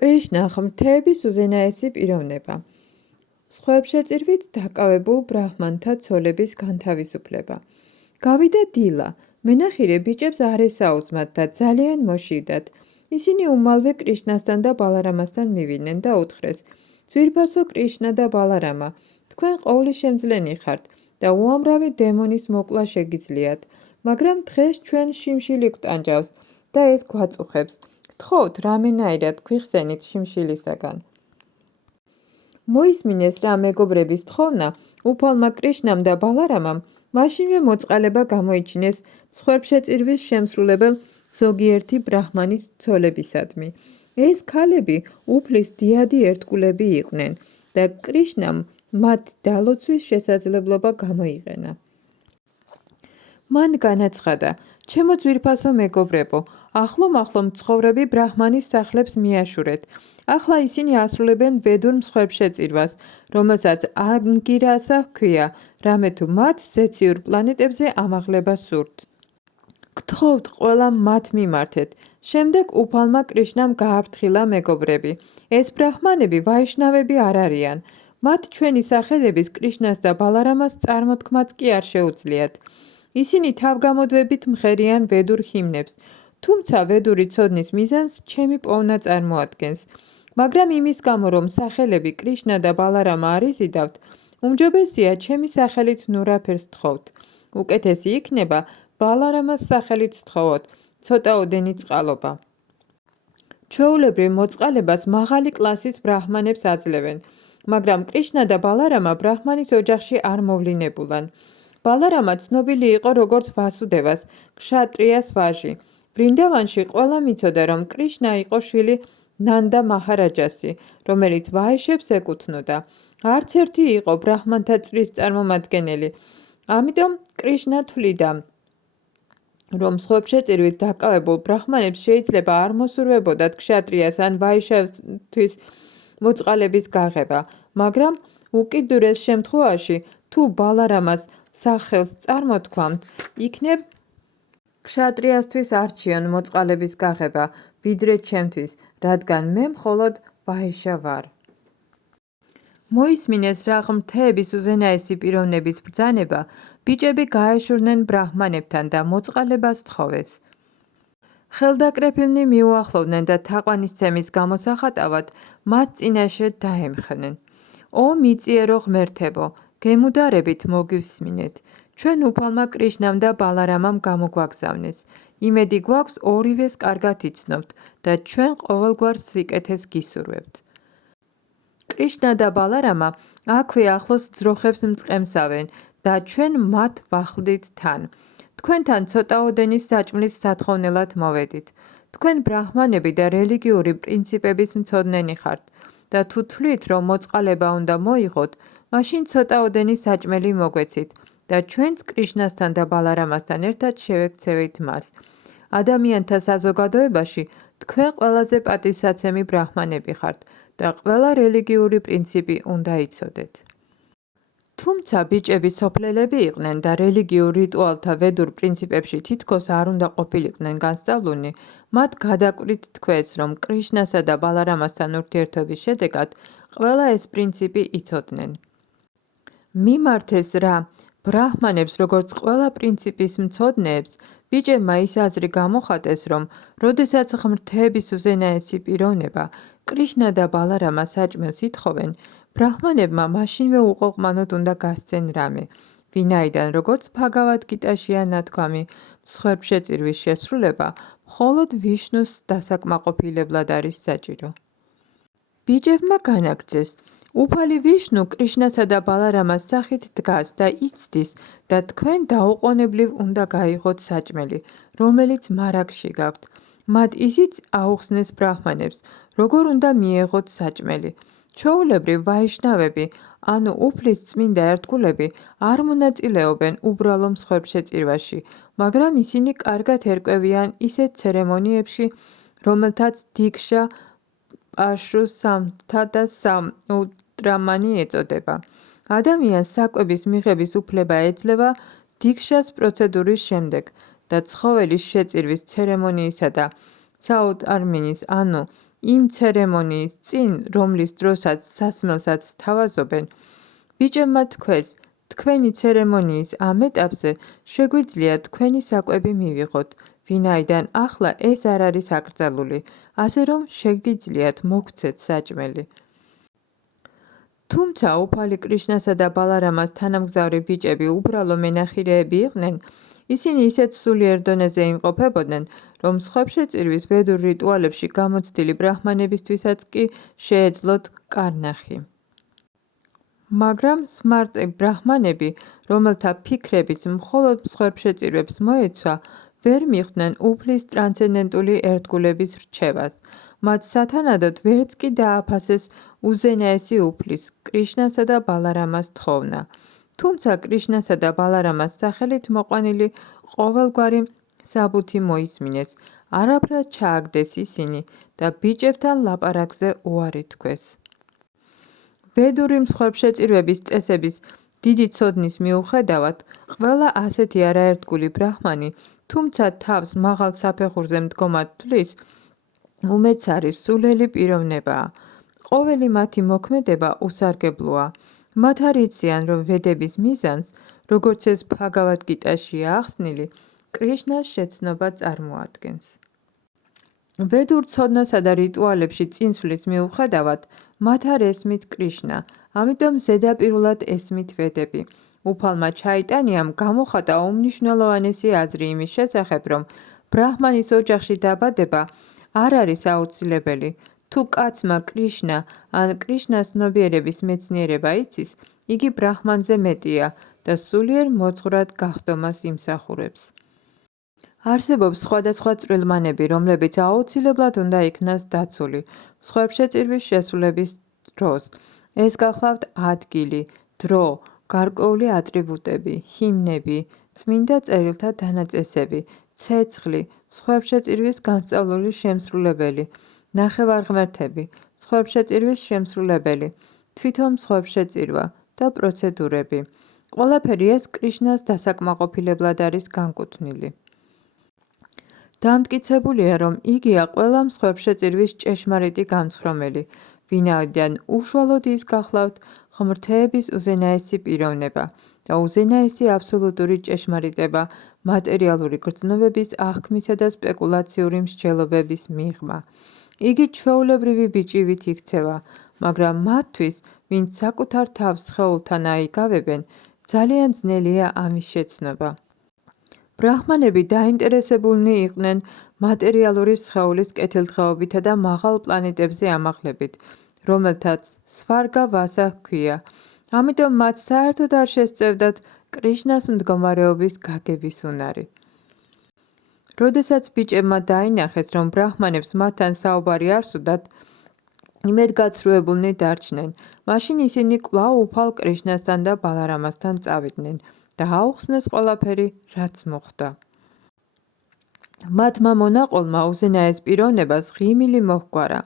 კრიშნა ღმრთების უზენაესი პიროვნება. სხვებშეწირვით დაკავებულ ბრაჰმანთა ცოლების განთავისუფლება. გავიდა დილა, მენახირე ბიჭებს არ ესაუზმათ და ძალიან მოშივდათ. ისინი უმალვე კრიშნასთან და ბალარამასთან მივიდნენ და უთხრეს: ძვირფასო კრიშნა და ბალარამა, თქვენ ყოვლისშემძლენი ხართ და უამრავი დემონის მოკლა შეგიძლიათ, მაგრამ დღეს ჩვენ შიმშილი გვტანჯავს და ეს გვაწუხებს. გთხოვთ, რამენაირად გვიხსენით შიმშილისაგან. მოისმინეს რა მეგობრების თხოვნა, უფალმა კრიშნამ და ბალარამამ მაშინვე მოწყალება გამოიჩინეს სხვებშეწირვის შემსრულებელ ზოგიერთი ბრაჰმანის ცოლებისადმი. ეს ქალები უფლის დიადი ერთგულები იყვნენ და კრიშნამ მათ დალოცვის შესაძლებლობა გამოიყენა. მან განაცხადა: ჩემო ძვირფასო მეგობრებო, ახლო-მახლო მცხოვრები ბრაჰმანის სახლებს მიაშურეთ. ახლა ისინი ასრულებენ ვედურ მსხვერპლშეწირვას, რომელსაც ანგირასა ჰქვია, რამე თუ მათ ზეციურ პლანეტებზე ამაღლება სურთ. გთხოვთ ყველამ მათ მიმართეთ. შემდეგ უფალმა კრიშნამ გააფრთხილა მეგობრები. ეს ბრაჰმანები ვაიშნავები არ არიან. მათ ჩვენი სახელების კრიშნას და ბალარამას წარმოთქმაც კი არ შეუძლიათ. ისინი თავგამოდვებით მღერიან ვედურ ჰიმნებს, თუმცა ვედური ცოდნის მიზანს ჩემი პოვნა წარმოადგენს. მაგრამ იმის გამო, რომ სახელები კრიშნა და ბალარამა არ იზიდავთ, უმჯობესია ჩემი სახელით ნურაფერს თხოვთ. უკეთესი იქნება ბალარამას სახელით თხოვოთ, ცოტაოდენი წყალობა. ჩვეულებრივ მოწყალებას მაღალი კლასის ბრაჰმანებს აძლევენ, მაგრამ კრიშნა და ბალარამა ბრაჰმანის ოჯახში არ მოვლინებულან. ბალარამა ცნობილი იყო როგორც ვასუდევას, ქშატრიას ვაჟი. ვრინდავანში ყველამ იცოდა, რომ კრიშნა იყო შვილი ნანდა მაჰარაჯასი, რომელიც ვაიშებს ეკუთვნოდა. არც ერთი იყო ბრაჰმანთა წრის წარმომადგენელი. ამიტომ კრიშნა თვლიდა, რომ სხვებშეწირვით დაკავებულ ბრაჰმანებს შეიძლება არ მოსურვებოდათ ქშატრიას ან ვაიშევთვის მოწყალების გაღება, მაგრამ უკიდურეს შემთხვევაში, თუ ბალარამას სახელს წარმოთქვამთ, იქნებ ქშატრიასთვის არჩიონ მოწყალების გაღება, ვიდრე ჩემთვის, რადგან მე მხოლოდ ვაიშა ვარ. მოისმინეს რა ღმრთების უზენაესი პიროვნების ბრძანება, ბიჭები გაეშურნენ ბრაჰმანებთან და მოწყალებას თხოვეს. ხელდაკრეფილნი მიუახლოვდნენ და თაყვანისცემის გამოსახატავად მათ წინაშე დაემხნენ. ო მიწიერო ღმერთებო, გემუდარებით მოგისმინეთ. ჩვენ უფალმა კრიშნამ და ბალარამამ გამოგვაგზავნეს. იმედი გვაქვს ორივეს კარგად იცნობთ და ჩვენ ყოველგვარ სიკეთეს გისურვებთ. კრიშნა და ბალარამა აქვე ახლოს ძროხებს მწყემსავენ და ჩვენ მათ ვახლდით თან. თქვენთან ცოტაოდენის საჭმლის სათხოვნელად მოვედით. თქვენ ბრაჰმანები და რელიგიური პრინციპების მცოდნენი ხართ და თუ თვლით, რომ მოწყალება უნდა მოიღოთ, მაშინ ცოტაოდენი საჭმელი მოგვეცით და ჩვენც კრიშნასთან და ბალარამასთან ერთად შევექცევით მას. ადამიანთა საზოგადოებაში თქვენ ყველაზე პატივსაცემი ბრაჰმანები ხართ და ყველა რელიგიური პრინციპი უნდა იცოდეთ. თუმცა ბიჭები სოფლელები იყვნენ და რელიგიურ რიტუალთა ვედურ პრინციპებში თითქოს არ უნდა ყოფილიყვნენ განსწავლულნი, მათ გადაკვირით თქვეს, რომ კრიშნასა და ბალარამასთან ურთიერთობის შედეგად ყველა ეს პრინციპი იცოდნენ. მიმართეს რა ბრაჰმანებს, როგორც ყველა პრინციპის მცოდნეებს, ბიჭებმა ის აზრი გამოხატეს, რომ როდესაც ღმრთების უზენაესი პიროვნება კრიშნა და ბალარამა საჭმელს ითხოვენ, ბრაჰმანებმა მაშინვე უყოყმანოდ უნდა გასცენ რამე, ვინაიდან როგორც ბჰაგავად გიტაშია ნათქვამი, მსხვერპლშეწირვის შესრულება მხოლოდ ვიშნუს დასაკმაყოფილებლად არის საჭირო. ბიჭებმა განაგრძეს, უფალი ვიშნუ კრიშნასა და ბალარამას სახით დგას და იცდის და თქვენ დაუყოვნებლივ უნდა გაიღოთ საჭმელი, რომელიც მარაგში გაქვთ. მათ ისიც აუხსნეს ბრაჰმანებს, როგორ უნდა მიეღოთ საჭმელი. ჩვეულებრივ ვაიშნავები, ანუ უფლის წმინდა ერთგულები არ მონაწილეობენ უბრალო მსხვერპლშეწირვაში, მაგრამ ისინი კარგად ერკვევიან ისეთ ცერემონიებში, რომელთაც დიქშა, პაშრუ სამთა და სამუდრამანი ეწოდება. ადამიანს საკვების მიღების უფლება ეძლევა დიქშას პროცედურის შემდეგ და ცხოველის შეწირვის ცერემონიისა და საუდ არმინის, ანუ იმ ცერემონიის წინ, რომლის დროსაც სასმელსაც სთავაზობენ, ბიჭებმა თქვეს, თქვენი ცერემონიის ამ ეტაპზე შეგვიძლია თქვენი საკვები მივიღოთ, ვინაიდან ახლა ეს არ არის აკრძალული, ასე რომ შეგიძლიათ მოგცეთ საჭმელი. თუმცა უფალი კრიშნასა და ბალარამას თანამგზავრი ბიჭები უბრალო მენახირეები იყვნენ, ისინი ისეთ სულიერ დონეზე იმყოფებოდნენ, რომ სხვებშეწირვის ვედურ რიტუალებში გამოცდილი ბრაჰმანებისთვისაც კი შეეძლოთ კარნახი. მაგრამ სმარტი ბრაჰმანები, რომელთა ფიქრებიც მხოლოდ მსხვერპლშეწირვებს მოეცვა, ვერ მიხვდნენ უფლის ტრანსცენდენტული ერთგულების რჩევას. მათ სათანადოდ ვერც კი დააფასეს უზენაესი უფლის, კრიშნასა და ბალარამას თხოვნა. თუმცა კრიშნასა და ბალარამას სახელით მოყვანილი ყოველგვარი საბუთი მოისმინეს, არაფრად ჩააგდეს ისინი და ბიჭებთან ლაპარაკზე უარი თქვეს. ვედური მსხვერპლშეწირვების წესების დიდი ცოდნის მიუხედავად, ყველა ასეთი არაერთგული ბრაჰმანი, თუმცა თავს მაღალ საფეხურზე მდგომად თვლის, უმეც არის სულელი პიროვნებაა. ყოველი მათი მოქმედება უსარგებლოა. მათ არ იციან, რომ ვედების მიზანს, როგორც ეს ბჰაგავად გიტაშია ახსნილი, კრიშნას შეცნობა წარმოადგენს. ვედურ ცოდნასა და რიტუალებში წინსვლის მიუხედავად, მათ არ ესმით კრიშნა, ამიტომ ზედაპირულად ესმით ვედები. უფალმა ჩაიტანიამ გამოხატა უმნიშვნელოვანესი აზრი იმის შესახებ, რომ ბრაჰმანის ოჯახში დაბადება არ არის აუცილებელი. თუ კაცმა კრიშნა ან კრიშნას ცნობიერების მეცნიერება იცის, იგი ბრაჰმანზე მეტია და სულიერ მოძღვრად გახდომას იმსახურებს. არსებობს სხვადასხვა წვრილმანები, რომლებიც აუცილებლად უნდა იქნას დაცული მსხვერპლშეწირვის შესრულების დროს. ეს გახლავთ ადგილი, დრო, გარკვეული ატრიბუტები, ჰიმნები, წმინდა წერილთა დანაწესები, ცეცხლი, მსხვერპლშეწირვის განსწავლული შემსრულებელი, ნახევარღმერთები, მსხვერპლშეწირვის შემსრულებელი, თვითონ მსხვერპლშეწირვა და პროცედურები. ყველაფერი ეს კრიშნას დასაკმაყოფილებლად არის განკუთვნილი. დამტკიცებულია, რომ იგია ყველა მსხვერპლშეწირვის ჭეშმარიტი განცხრომელი, ვინაიდან უშუალოდ ის გახლავთ ღმრთების უზენაესი პიროვნება და უზენაესი აბსოლუტური ჭეშმარიტება მატერიალური გრძნობების აღქმისა და სპეკულაციური მსჯელობების მიღმა. იგი ჩვეულებრივი ბიჭივით იქცევა, მაგრამ მათთვის, ვინც საკუთარ თავს სხეულთან აიგავებენ, ძალიან ძნელია ამის შეცნობა. ბრაჰმანები დაინტერესებულნი იყვნენ მატერიალური სხეულის კეთილდღეობითა და მაღალ პლანეტებზე ამაღლებით, რომელთაც სვარგა ვასა ჰქვია. ამიტომ მათ საერთოდ არ შესწევდათ კრიშნას მდგომარეობის გაგების უნარი. როდესაც ბიჭებმა დაინახეს, რომ ბრაჰმანებს მათთან საუბარი არ სურდათ, იმედგაცრუებულნი დარჩნენ. მაშინ ისინი კვლავ უფალ კრიშნასთან და ბალარამასთან წავიდნენ და აუხსნეს ყველაფერი, რაც მოხდა. მათმა მონაყოლმა უზენაეს პიროვნებას ღიმილი მოჰგვარა.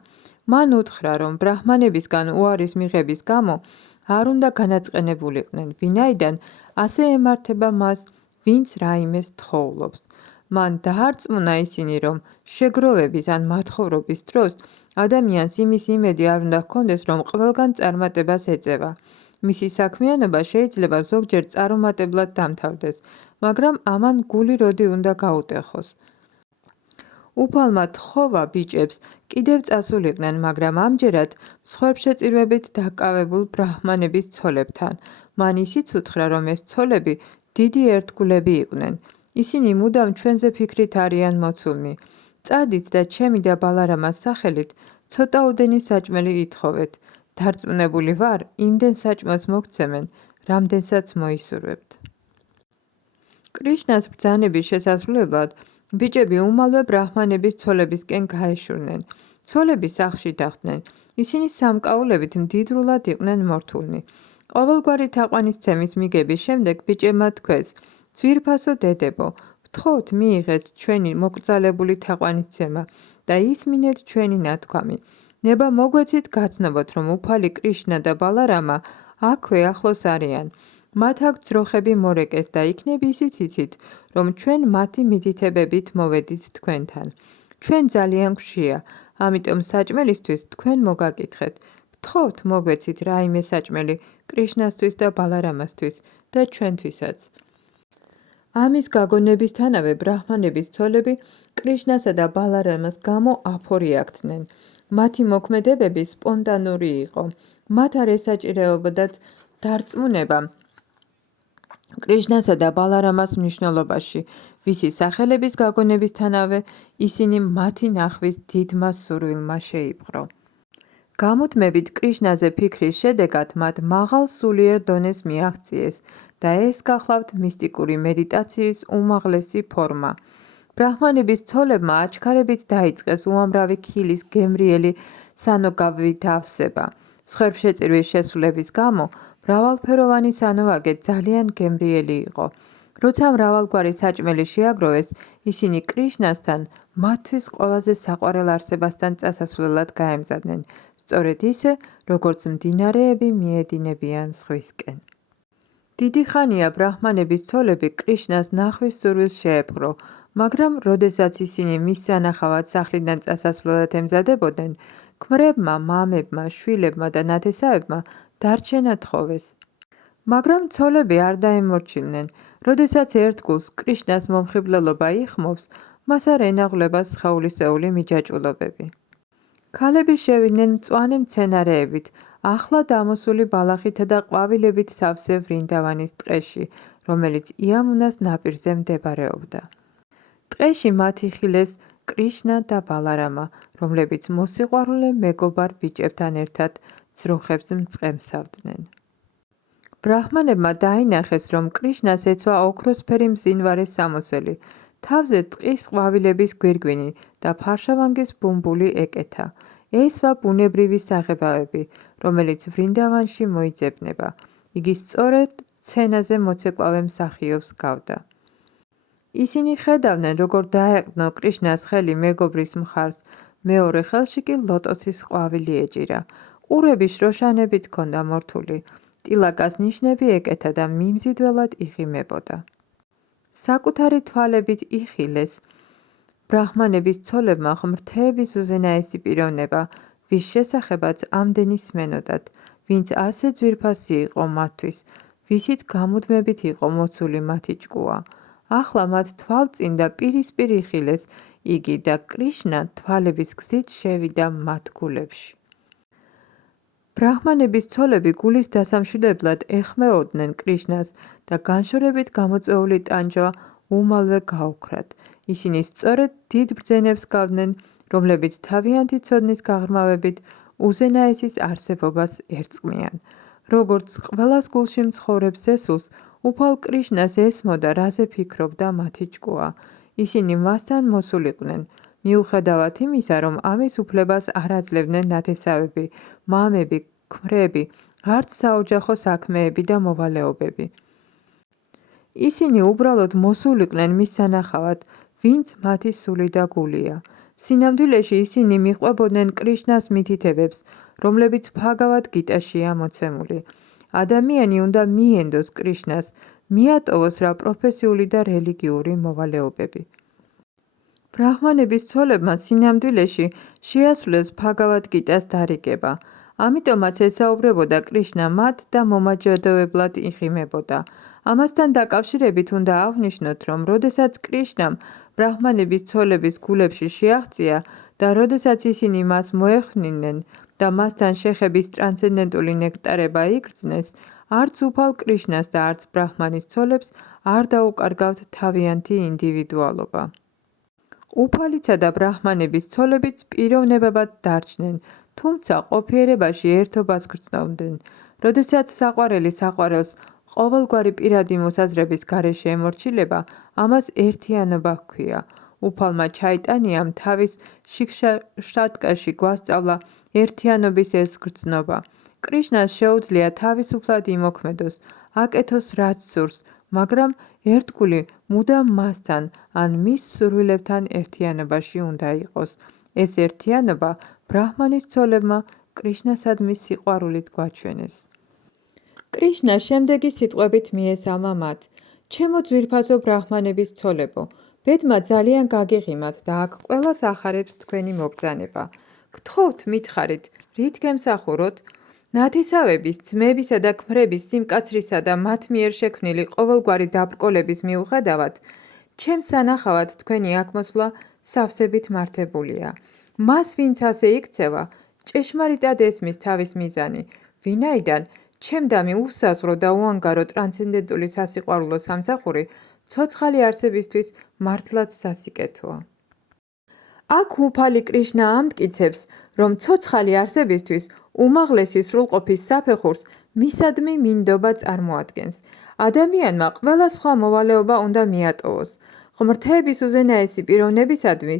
მან უთხრა, რომ ბრაჰმანებისგან უარის მიღების გამო არ უნდა განაწყენებულიყვნენ, ვინაიდან ასე ემართება მას, ვინც რაიმეს თხოვლობს. მან დაარწმუნა ისინი, რომ შეგროვების ან მათხოვრობის დროს ადამიანს იმის იმედი არ უნდა ჰქონდეს, რომ ყველგან წარმატებას ეწევა. მისი საქმიანობა შეიძლება ზოგჯერ წარუმატებლად დამთავრდეს, მაგრამ ამან გული როდი უნდა გაუტეხოს. უფალმა თხოვა ბიჭებს კიდევ წასულიყვნენ, მაგრამ ამჯერად მსხვერპლშეწირვებით დაკავებულ ბრაჰმანების ცოლებთან. მან ისიც უთხრა, რომ ეს ცოლები დიდი ერთგულები იყვნენ. ისინი მუდამ ჩვენზე ფიქრით არიან მოცულნი. წადით და ჩემი და ბალარამას სახელით ცოტაოდენი საჭმელი ითხოვეთ. დარწმუნებული ვარ, იმდენ საჭმელს მოგცემენ, რამდენსაც მოისურვებთ. კრიშნას ბრძანების შესასრულებლად ბიჭები უმალვე ბრაჰმანების ცოლებისკენ გაეშურნენ. ცოლები სახლში დახვდნენ. ისინი სამკაულებით მდიდრულად იყვნენ მორთულნი. ყოველგვარი თაყვანისცემის მიგების შემდეგ ბიჭებმა თქვეს, ძვირფასო დედებო, გთხოვთ მიიღეთ ჩვენი მოკრძალებული თაყვანისცემა და ისმინეთ ჩვენი ნათქვამი. ნება მოგვეცით გაცნობოთ, რომ უფალი კრიშნა და ბალარამა აქვე ახლოს არიან. მათ აქ ძროხები მორეკეს და იქნებ ისიც იცით, რომ ჩვენ მათი მითითებებით მოვედით თქვენთან. ჩვენ ძალიან გვშია, ამიტომ საჭმელისთვის თქვენ მოგაკითხეთ. გთხოვთ მოგვეცით რაიმე საჭმელი კრიშნასთვის და ბალარამასთვის და ჩვენთვისაც. ამის გაგონებისთანავე ბრაჰმანების ცოლები კრიშნასა და ბალარამას გამო აფორი აქდნენ. მათი მოქმედებები სპონტანური იყო. მათ არ ესაჭიროებოდათ დარწმუნება კრიშნასა და ბალარამას მნიშვნელობაში, ვისი სახელების გაგონებისთანავე ისინი მათი ნახვის დიდმა სურვილმა შეიპყრო. გამუდმებით კრიშნაზე ფიქრის შედეგად მათ მაღალ სულიერ დონეს მიაღწიეს და ეს გახლავთ მისტიკური მედიტაციის უმაღლესი ფორმა. ბრაჰმანების ცოლებმა აჩქარებით დაიწყეს უამრავი ქილის გემრიელი სანოგავი დავსება. სხვერპშეწირვის შესრულების გამო მრავალფეროვანი სანოვაგე ძალიან გემრიელი იყო. როცა მრავალგვარი საჭმელი შეაგროვეს, ისინი კრიშნასთან მათთვის ყველაზე საყვარელ არსებასთან წასასვლელად გაემზადნენ, სწორედ ისე, როგორც მდინარეები მიედინებიან ზღვისკენ. დიდი ხანია ბრაჰმანების ცოლები კრიშნას ნახვის სურვილს შეეპყრო, მაგრამ როდესაც ისინი მის სანახავად სახლიდან წასასვლელად ემზადებოდნენ, ქმრებმა, მამებმა, შვილებმა და ნათესავებმა დარჩენა თხოვეს. მაგრამ ცოლები არ დაემორჩილნენ. როდესაც ერთგულს კრიშნას მომხიბლელობა იხმობს, მას არ ენაღვლება სხეულისეული მიჯაჭვულობები. ქალები შევიდნენ მწვანე მცენარეებით, ახლა დამოსული ბალახითა და ყვავილებით სავსე ვრინდავანის ტყეში, რომელიც იამუნას ნაპირზე მდებარეობდა. ტყეში მათ იხილეს კრიშნა და ბალარამა, რომლებიც მოსიყვარულე მეგობარ ბიჭებთან ერთად ძროხებს მწყემსავდნენ. ბრაჰმანებმა დაინახეს, რომ კრიშნას ეცვა ოქროსფერი მზინვარე სამოსელი, თავზე ტყის ყვავილების გვირგვინი და ფარშავანგის ბუმბული ეკეთა. ესვა ბუნებრივი საღებავები, რომელიც ვრინდავანში მოიძებნება. იგი სწორედ სცენაზე მოცეკვავე მსახიობს გავდა. ისინი ხედავდნენ, როგორ დაეყრდნო კრიშნას ხელი მეგობრის მხარს, მეორე ხელში კი ლოტოსის ყვავილი ეჭირა. ყურები შროშანებით ჰქონდა მორთული, ტილაკას ნიშნები ეკეთა და მიმზიდველად იღიმებოდა. საკუთარი თვალებით იხილეს ბრაჰმანების ცოლებმა ღმრთების უზენაესი პიროვნება, ვის შესახებაც ამდენი სმენოდათ, ვინც ასე ძვირფასი იყო მათთვის, ვისით გამუდმებით იყო მოცული მათი ჭკუა. ახლა მათ თვალწინ და პირისპირ იხილეს იგი და კრიშნა თვალების გზით შევიდა მათ გულებში. ბრაჰმანების ცოლები გულის დასამშვიდებლად ეხმეოდნენ კრიშნას და განშორებით გამოწვეული ტანჯვა უმალვე გაუქრათ. ისინი სწორედ დიდ ბრძენებს გავდნენ, რომლებიც თავიანთი ცოდნის გაღრმავებით უზენაესის არსებობას ერწყმიან. როგორც ყველას გულში მცხოვრებს ზესულს, უფალ კრიშნას ესმოდა, რაზე ფიქრობდა მათი ჭკუა. ისინი მასთან მოსულიყვნენ, მიუხედავად იმისა, რომ ამის უფლებას არ აძლევდნენ ნათესავები, მამები, ქმრები, არც საოჯახო საქმეები და მოვალეობები. ისინი უბრალოდ მოსულიყვნენ მის სანახავად, ვინც მათი სული და გულია. სინამდვილეში ისინი მიყვებოდნენ კრიშნას მითითებებს, რომლებიც ბჰაგავად გიტაშია მოცემული. ადამიანი უნდა მიენდოს კრიშნას, მიატოვოს რა პროფესიული და რელიგიური მოვალეობები. ბრაჰმანების ცოლებმა სინამდვილეში შეასრულეს ბჰაგავად გიტას დარიგება. ამიტომაც ესაუბრებოდა კრიშნა მათ და მომაჯადოებლად იღიმებოდა. ამასთან დაკავშირებით უნდა აღვნიშნოთ, რომ როდესაც კრიშნამ ბრაჰმანების ცოლების გულებში შეაღწია და როდესაც ისინი მას მოეხმნიდნენ და მასთან შეხების ტრანსცენდენტული ნექტარება იგრძნეს, არც უფალ კრიშნას და არც ბრაჰმანის ცოლებს არ დაუკარგავთ თავიანთი ინდივიდუალობა. უფალიცა და ბრაჰმანების ცოლებიც პიროვნებებად დარჩნენ, თუმცა ყოფიერებაში ერთობას გრძნობდნენ. როდესაც საყვარელი საყვარელს ყოველგვარი პირადი მოსაზრების გარეშე ემორჩილება, ამას ერთიანობა ჰქვია. უფალმა ჩაიტანიამ თავის შიქშატკაში გვასწავლა ერთიანობის ეს გრძნობა. კრიშნას შეუძლია თავისუფლად იმოქმედოს, აკეთოს რაც სურს, მაგრამ ერთგული მუდამ მასთან ან მის სურვილებთან ერთიანობაში უნდა იყოს. ეს ერთიანობა ბრაჰმანის ცოლებმა კრიშნასადმი სიყვარულით გვაჩვენეს. კრიშნა შემდეგი სიტყვებით მიესალმა მათ: ჩემო ძვირფასო ბრაჰმანების ცოლებო, ბედმა ძალიან გაგიღიმათ და აქ ყველას ახარებს თქვენი მობრძანება. გთხოვთ მითხარით, რით გემსახუროთ? ნათესავების, ძმებისა და ქმრების სიმკაცრისა და მათ მიერ შექმნილი ყოველგვარი დაბრკოლების მიუხედავად, ჩემს სანახავად თქვენი აქ მოსვლა სავსებით მართებულია. მას ვინც ასე იქცევა, ჭეშმარიტად ესმის თავის მიზანი, ვინაიდან ჩემდამი უსაზღვრო და უანგარო ტრანსცენდენტული სასიყვარულო სამსახური ცოცხალი არსებისთვის მართლაც სასიკეთოა. აქ უფალი კრიშნა ამტკიცებს, რომ ცოცხალი არსებისთვის უმაღლესი სრულყოფის საფეხურს მისადმი მინდობა წარმოადგენს. ადამიანმა ყველა სხვა მოვალეობა უნდა მიატოვოს. ღმრთების უზენაესი პიროვნებისადმი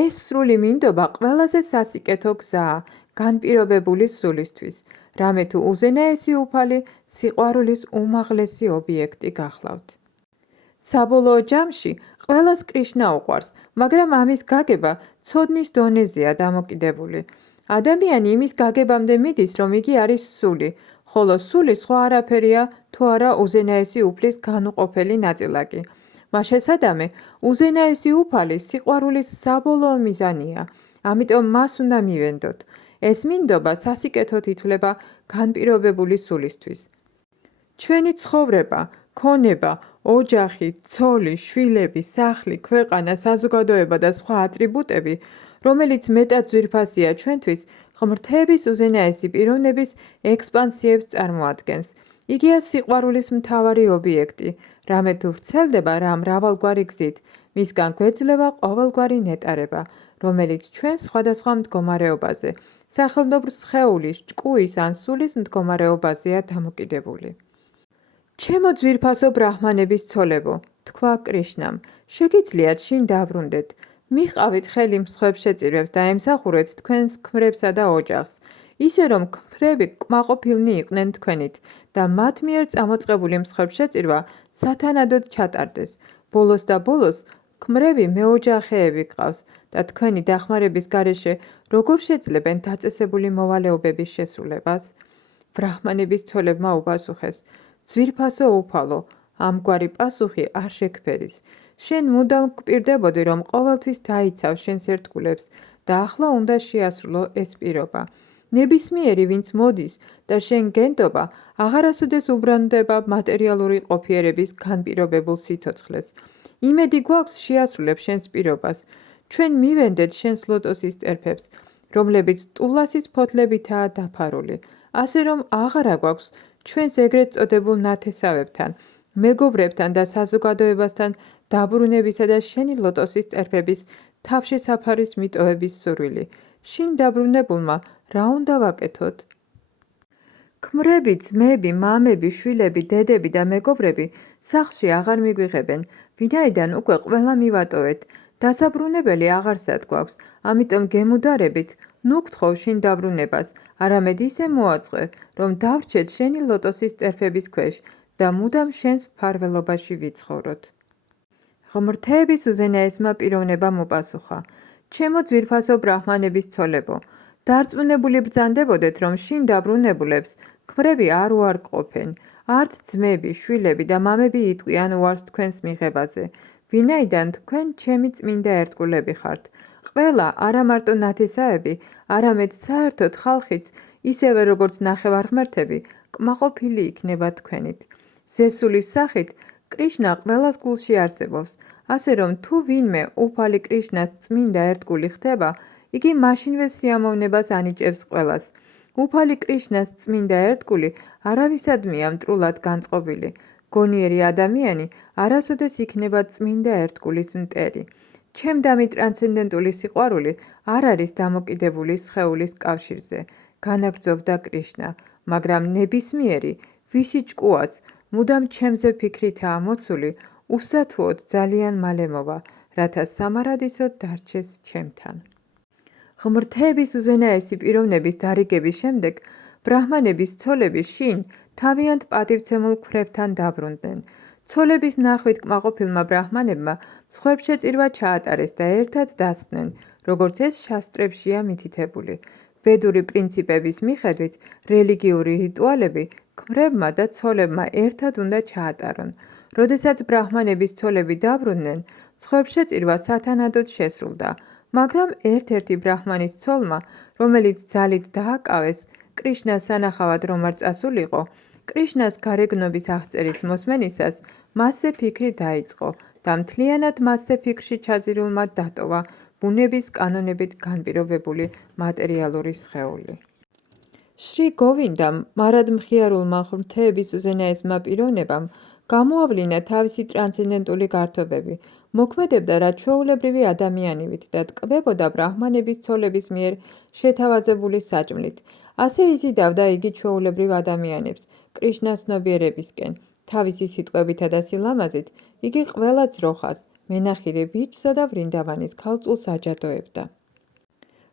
ეს სრული მინდობა ყველაზე სასიკეთო გზაა განპირობებული სულისთვის, რამე თუ უზენაესი უფალი სიყვარულის უმაღლესი ობიექტი გახლავთ. საბოლოო ჯამში ყველას კრიშნა უყვარს, მაგრამ ამის გაგება ცოდნის დონეზეა დამოკიდებული. ადამიანი იმის გაგებამდე მიდის, რომ იგი არის სული, ხოლო სული სხვა არაფერია თუ არა უზენაესი უფლის განუყოფელი ნაწილაკი. მას შესადამე, უზენაესი უფალი სიყვარულის საბოლოო მიზანია, ამიტომ მას უნდა მივენდოთ. ეს მინდობა სასიკეთოდ ითვლება განპირობებული სულისთვის. ჩვენი ცხოვრება, ქონება, ოჯახი, ცოლი, შვილები, სახლი, ქვეყანა, საზოგადოება და სხვა ატრიბუტები, რომელიც მეტად ძვირფასია ჩვენთვის, ღმრთების უზენაესი პიროვნების ექსპანსიებს წარმოადგენს. იგია სიყვარულის მთავარი ობიექტი, რამე თუ ვრცელდება რა მრავალგვარი გზით, მისგან გვეძლევა ყოველგვარი ნეტარება, რომელიც ჩვენს სხვადასხვა მდგომარეობაზე, სახელმწიფო სხეულის, ჭკუის ან სულის მდგომარეობაზეა დამოკიდებული. ჩემო ძვირფასო ბრაჰმანების ცოლებო, თქვა კრიშნამ, შეგიძლიათ შინ დაბრუნდეთ. მიყავით ხელი მსხვერპლ შეწირვებს და ემსახურეთ თქვენს ქმრებსა და ოჯახს, ისე რომ ქმრები კმაყოფილნი იყვნენ თქვენით და მათ მიერ წამოწყებული მსხვერპლ შეწირვა სათანადოდ ჩატარდეს. ბოლოს და ბოლოს ქმრები მეოჯახეები გყავს და თქვენი დახმარების გარეშე როგორ შეძლებენ დაწესებული მოვალეობების შესრულებას? ბრაჰმანების ცოლებმა უპასუხეს, ძვირფასო უფალო, ამგვარი პასუხი არ შეგვფერის. შენ მუდამ გვპირდებოდი, რომ ყოველთვის დაიცავ შენს ერთგულებს და ახლა უნდა შეასრულო ეს პირობა. ნებისმიერი, ვინც მოდის და შენ გენდობა, აღარასოდეს უბრუნდება მატერიალური ყოფიერების განპირობებულ სიცოცხლეს. იმედი გვაქვს შეასრულებ შენს პირობას. ჩვენ მივენდეთ შენს ლოტოსის წერფებს, რომლებიც ტულასის ფოთლებითაა დაფარული, ასე რომ აღარა გვაქვს ჩვენს ეგრეთ წოდებულ ნათესავებთან, მეგობრებთან და საზოგადოებასთან დაბრუნებისა და შენი ლოტოსის წერფების თავშესაფარის მიტოვების სურვილი. შინ დაბრუნებულმა რა უნდა ვაკეთოთ? ქმრები, ძმები, მამები, შვილები, დედები და მეგობრები სახლში აღარ მიგვიღებენ, ვინაიდან უკვე ყველა მივატოვეთ. დასაბრუნებელი აღარსად გვაქვს, ამიტომ გემუდარებით, ნუ გთხოვ შინ დაბრუნებას, არამედ ისე მოაწყე, რომ დავრჩეთ შენი ლოტოსის წერფების ქვეშ და მუდამ შენს მფარველობაში ვიცხოვროთ. ღმრთების უზენაესმა პიროვნებამ უპასუხა, ჩემო ძვირფასო ბრაჰმანების ცოლებო, დარწმუნებული ბრძანდებოდეთ, რომ შინ დაბრუნებულებს ქმრები არ უარყოფენ, არც ძმები, შვილები და მამები იტყვიან უარს თქვენს მიღებაზე, ვინაიდან თქვენ ჩემი წმინდა ერთგულები ხართ. ყველა არა მარტო ნათესავები, არამედ საერთოდ ხალხიც, ისევე როგორც ნახევარღმერთები, კმაყოფილი იქნება თქვენით. ზესულის სახით კრიშნა ყველას გულში არსებობს, ასე რომ თუ ვინმე უფალი კრიშნას წმინდა ერთგული ხდება, იგი მაშინვე სიამოვნებას ანიჭებს ყველას. უფალი კრიშნას წმინდა ერთგული არავისადმია მტრულად განწყობილი. გონიერი ადამიანი არასოდეს იქნება წმინდა ერთგულის მტერი. ჩემდამი ტრანსცენდენტული სიყვარული არ არის დამოკიდებული სხეულის კავშირზე, განაგრძობდა კრიშნა, მაგრამ ნებისმიერი, ვისი ჭკუაც მუდამ ჩემზე ფიქრითაა მოცული, უსათუოდ ძალიან მალე მოვა, რათა სამარადისოდ დარჩეს ჩემთან. ღმრთების უზენაესი პიროვნების დარიგების შემდეგ, ბრაჰმანების ცოლები შინ თავიანთ პატივცემულ ქმრებთან დაბრუნდნენ. ცოლების ნახვით კმაყოფილმა ბრაჰმანებმა მსხვერპლშეწირვა ჩაატარეს და ერთად დასხდნენ, როგორც ეს შასტრებშია მითითებული. ვედური პრინციპების მიხედვით, რელიგიური რიტუალები ქმრებმა და ცოლებმა ერთად უნდა ჩაატარონ. როდესაც ბრაჰმანების ცოლები დაბრუნდნენ, მსხვერპლშეწირვა სათანადოდ შესრულდა, მაგრამ ერთ-ერთი ბრაჰმანის ცოლმა, რომელიც ძალით დააკავეს კრიშნას სანახავად რომ არ წასულიყო, კრიშნას გარეგნობის აღწერის მოსმენისას მასზე ფიქრი დაიწყო და მთლიანად მასზე ფიქრში ჩაძირულმა დატოვა ბუნების კანონებით განპირობებული მატერიალური სხეული. შრი გოვინდამ, მარადმხიარულმა ღმრთების უზენაესმა პიროვნებამ, გამოავლინა თავისი ტრანსცენდენტული გართობები, მოქმედებდა რაც ჩვეულებრივი ადამიანივით და ტკბებოდა ბრაჰმანების ცოლების მიერ შეთავაზებული საჭმლით. ასე იზიდავდა იგი ჩვეულებრივ ადამიანებს კრიშნას ცნობიერებისკენ. თავისი სიტყვებითა და სილამაზით იგი ყველა ძროხას, მენახილე ბიჭსა და ვრინდავანის ქალწულს აჯადოებდა.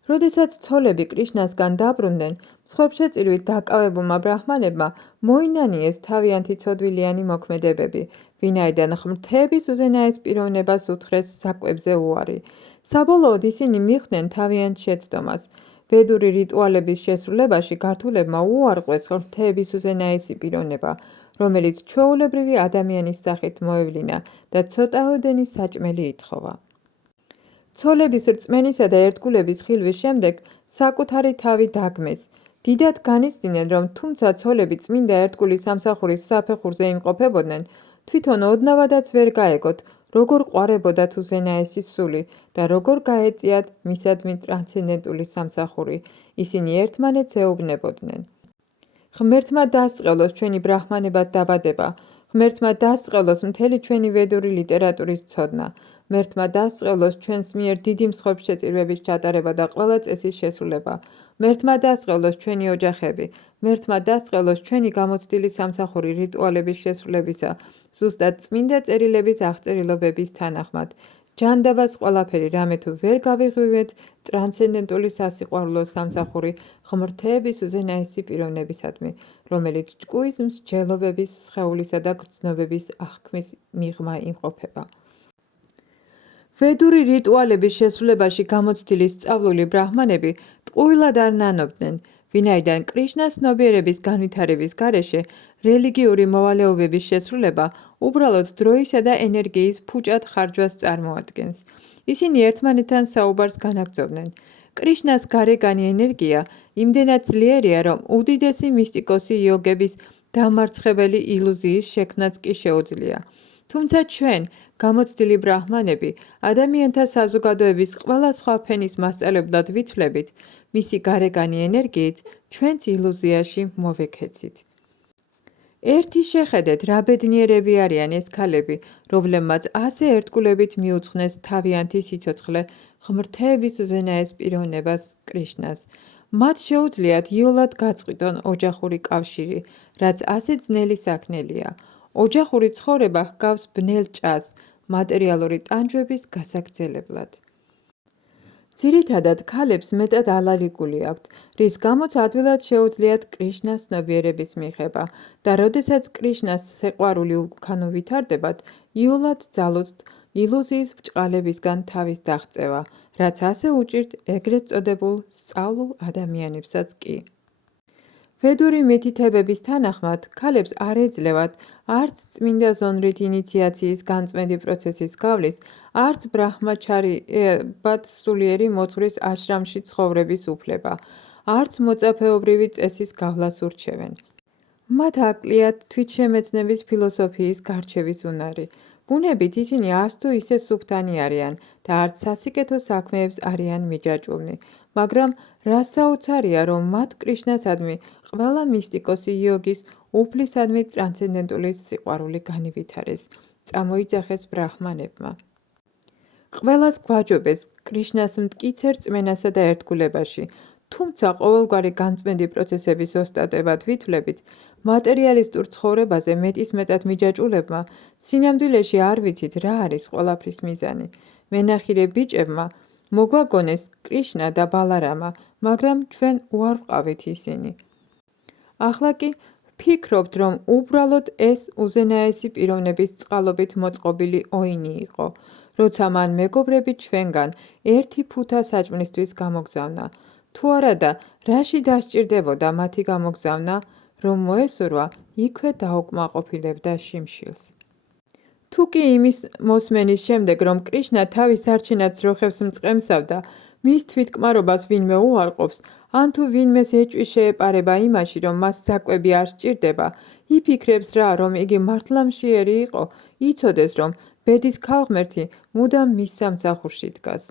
როდესაც ცოლები კრიშნასგან დაბრუნდნენ, მსხვერპლშეწირვით დაკავებულმა ბრაჰმანებმა მოინანიეს თავიანთი ცოდვილიანი მოქმედებები, ვინაიდან ღმრთების უზენაეს პიროვნებას უთხრეს საკვებზე უარი. საბოლოოდ ისინი მიხვდნენ თავიანთ შეცდომას. ვედური რიტუალების შესრულებაში გართულებმა უარყვეს ღმრთების უზენაესი პიროვნება, რომელიც ჩვეულებრივი ადამიანის სახით მოევლინა და ცოტაოდენი საჭმელი ითხოვა. ცოლების რწმენისა და ერთგულების ხილვის შემდეგ საკუთარი თავი დაგმეს. დიდად განიცდიდნენ, რომ თუმცა ცოლები წმინდა ერთგულის სამსახურის საფეხურზე იმყოფებოდნენ, თვითონ ოდნავადაც ვერ გაეგოთ, როგორ ყვარებოდათ უზენაესი სული და როგორ გაეწიათ მისადმი ტრანსცენდენტული სამსახური. ისინი ერთმანეთს ეუბნებოდნენ. ღმერთმა დასწყევლოს ჩვენი ბრაჰმანებად დაბადება, ღმერთმა დასწყევლოს მთელი ჩვენი ვედური ლიტერატურის ცოდნა, ღმერთმა დასწყევლოს ჩვენს მიერ დიდი მსხვერპლშეწირვების ჩატარება და ყველა წესის შესრულება, ღმერთმა დასწყევლოს ჩვენი ოჯახები, ღმერთმა დასწყევლოს ჩვენი გამოცდილი სამსახური რიტუალების შესრულებისა, ზუსტად წმინდა წერილების აღწერილობების თანახმად. ჯანდაბას ყველაფერი, რამე თუ ვერ გავიღვივეთ, ტრანსცენდენტული სასიყვარულო სამსახური ღმრთების უზენაესი პიროვნებისადმი, რომელიც ჭკუის მსჯელობების, სხეულისა და გრძნობების აღქმის მიღმა იმყოფება. ვედური რიტუალების შესრულებაში გამოცდილი სწავლული ბრაჰმანები ტყუილად არ ნანობდნენ, ვინაიდან კრიშნას ცნობიერების განვითარების გარეშე რელიგიური მოვალეობების შესრულება უბრალოდ დროისა და ენერგიის ფუჭად ხარჯვას წარმოადგენს. ისინი ერთმანეთთან საუბარს განაგრძობდნენ. კრიშნას გარეგანი ენერგია იმდენად ძლიერია, რომ უდიდესი მისტიკოსი იოგების დამარცხებელი ილუზიის შექმნაც კი შეუძლია. თუმცა ჩვენ, გამოცდილი ბრაჰმანები, ადამიანთა საზოგადოების ყველა სხვა ფენის მასწავლებლად ვითვლებით, მისი გარეგანი ენერგიით ჩვენც ილუზიაში მოვექეცით. ერთი შეხედეთ, რა ბედნიერები არიან ეს ქალები, რომლებმაც ასე ერთგულებით მიუძღვნეს თავიანთი სიცოცხლე ღმრთების უზენაეს პიროვნებას კრიშნას. მათ შეუძლიათ იოლად გაწყვიტონ ოჯახური კავშირი, რაც ასე ძნელი საქმნელია. ოჯახური ცხოვრება ჰგავს ბნელ ჭას, მატერიალური ტანჯვების გასაგრძელებლად. ძირითადად ქალებს მეტად ალალი გული აქვთ, რის გამოც ადვილად შეუძლიათ კრიშნას ცნობიერების მიღება და როდესაც კრიშნას სიყვარული უკანო ვითარდებათ, იოლად ძალუძთ ილუზიის ბრჭყალებისგან თავის დაღწევა, რაც ასე უჭირთ ეგრეთ წოდებულ სწავლულ ადამიანებსაც კი. ვედური მითითებების თანახმად, ქალებს არ ეძლევათ არც წმინდა ზონრით ინიციაციის განწმენდი პროცესის გავლის, არც ბრაჰმაჩარიებად სულიერი მოძღვრის აშრამში ცხოვრების უფლება, არც მოწაფეობრივი წესის გავლას ურჩევენ. მათ აკლიათ თვითშემეცნების ფილოსოფიის გარჩევის უნარი. ბუნებით ისინი ას თუ ისე სუფთანი არიან და არც სასიკეთო საქმეებს არიან მიჯაჭვულნი, მაგრამ რას საოცარია, რომ მათ კრიშნასადმი ყველა მისტიკოსი იოგის უფლისადმი ტრანსცენდენტული სიყვარული განივითარეს, წამოიძახეს ბრაჰმანებმა. ყველას გვაჯობეს კრიშნას მტკიცე რწმენასა და ერთგულებაში, თუმცა ყოველგვარი განწმენდი პროცესების ოსტატებად ვითვლებით, მატერიალისტურ ცხოვრებაზე მეტისმეტად მიჯაჭვულებმა სინამდვილეში არ ვიცით რა არის ყველაფრის მიზანი. მენახილე ბიჭებმა მოგვაგონეს კრიშნა და ბალარამა, მაგრამ ჩვენ უარ ვყავით ისინი. ახლა კი ვფიქრობთ, რომ უბრალოდ ეს უზენაესი პიროვნების წყალობით მოწყობილი ოინი იყო, როცა მან მეგობრები ჩვენგან ერთი ფუთა საჭმლისთვის გამოგზავნა. თუ არადა, რაში დასჭირდებოდა მათი გამოგზავნა, რომ მოესურვა, იქვე დაუკმაყოფილებდა შიმშილს. თუ კი იმის მოსმენის შემდეგ, რომ კრიშნა თავის არჩინად ძროხებს მწყემსავდა, მის თვითკმარობას ვინმე უარყოფს, ან თუ ვინმეს ეჭვი შეეპარება იმაში, რომ მას საკვები არ სჭირდება, იფიქრებს რა, რომ იგი მართლა მშიერი იყო, იცოდეს, რომ ბედის ქალღმერთი მუდამ მის სამსახურში დგას.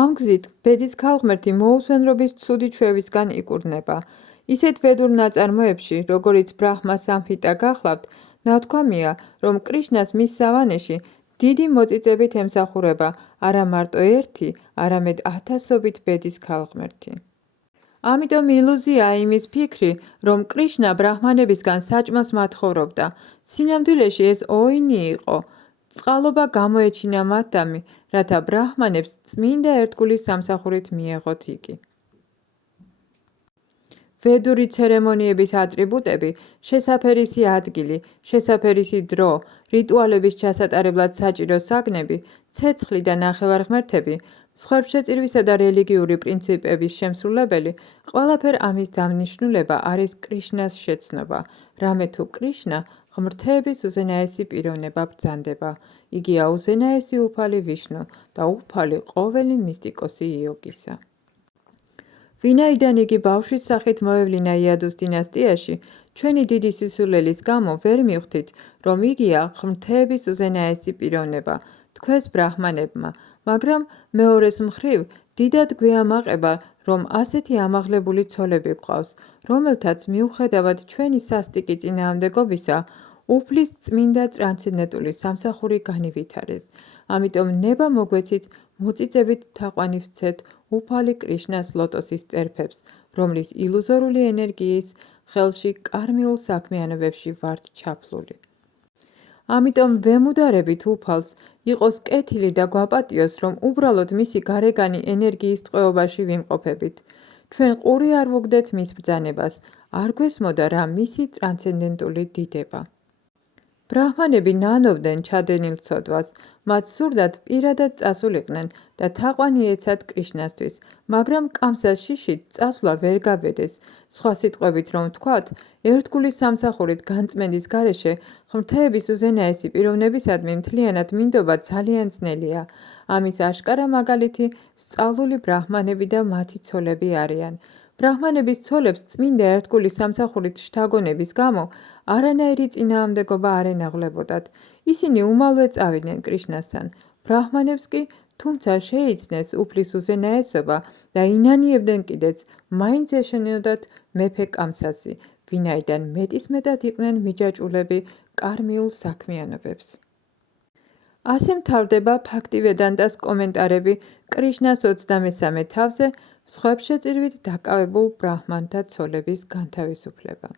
ამ გზით ბედის ქალღმერთი მოუსვენრობის ცუდი ჩვევისგან იკურნება. ისეთ ვედურ ნაწარმოებში, როგორიც ბრაჰმა სამჰიტა გახლავთ, ნათქვამია, რომ კრიშნას მის სავანეში დიდი მოწიწებით ემსახურება არა მარტო ერთი, არამედ ათასობით ბედის ქალღმერთი. ამიტომ ილუზიაა იმის ფიქრი, რომ კრიშნა ბრაჰმანებისგან საჭმელს მათხოვრობდა. სინამდვილეში ეს ოინი იყო. წყალობა გამოეჩინა მათდამი, რათა ბრაჰმანებს წმინდა ერთგულის სამსახურით მიეღოთ იგი. ვედური ცერემონიების ატრიბუტები, შესაფერისი ადგილი, შესაფერისი დრო, რიტუალების ჩასატარებლად საჭირო საგნები, ცეცხლი და ნახევარღმერთები, მსხვერპლშეწირვისა და რელიგიური პრინციპების შემსრულებელი, ყველაფერ ამის დამნიშნულება არის კრიშნას შეცნობა, რამე თუ კრიშნა ღმრთების უზენაესი პიროვნება ბრძანდება. იგია უზენაესი უფალი ვიშნუ და უფალი ყოველი მისტიკოსი იოგისა. ვინაიდან იგი ბავშვის სახით მოევლინა იადუს დინასტიაში, ჩვენი დიდი სისულელის გამო ვერ მივხვდით, რომ იგია ღმრთების უზენაესი პიროვნება, თქვეს ბრაჰმანებმა, მაგრამ მეორეს მხრივ დიდად გვეამაყება, რომ ასეთი ამაღლებული ცოლები გვყავს, რომელთაც მიუხედავად ჩვენი სასტიკი წინააღმდეგობისა, უფლის წმინდა ტრანსცენდენტული სამსახური განივითარეს. ამიტომ ნება მოგვეცით მოწიწებით თაყვანი ვცეთ უფალი კრიშნას ლოტოსის წერფებს, რომლის ილუზორული ენერგიის ხელში კარმიულ საქმიანობებში ვართ ჩაფლული. ამიტომ ვემუდარებით უფალს, იყოს კეთილი და გვაპატიოს, რომ უბრალოდ მისი გარეგანი ენერგიის ტყვეობაში ვიმყოფებით. ჩვენ ყური არ ვუგდეთ მის ბრძანებას, არ გვესმოდა რა მისი ტრანსცენდენტული დიდება. ბრაჰმანები ნანოვდნენ ჩადენილ ცოდვას, მათ სურდათ პირადად წასულიყვნენ და თაყვანი ეცათ კრიშნასთვის, მაგრამ კამსას შიშით წასვლა ვერ გაბედეს. სხვა სიტყვებით რომ ვთქვათ, ერთგულის სამსახურით განწმენდის გარეშე ღმრთების უზენაესი პიროვნებისადმი მთლიანად მინდობა ძალიან ძნელია. ამის აშკარა მაგალითი სწავლული ბრაჰმანები და მათი ცოლები არიან. ბრაჰმანების ცოლებს წმინდა ერთგულის სამსახურით შთაგონების გამო არანაირი წინააღმდეგობა არ ენაღლებოდათ. ისინი უმალვე წავიდნენ კრიშნასთან. ბრაჰმანებს კი, თუმცა შეიცნეს უფლის უზენაესობა და ინანიებდნენ კიდეც, მაინც ეშინოდათ მეფე კამსასი, ვინაიდან მეტისმეტად იყვნენ მიჯაჭვულები კარმიულ საქმიანობებს. ასე მთავრდება ბჰაქტივედანტას კომენტარები კრიშნას 23 თავზე, მსხვერპლშეწირვით დაკავებულ ბრაჰმანთა ცოლების განთავისუფლება.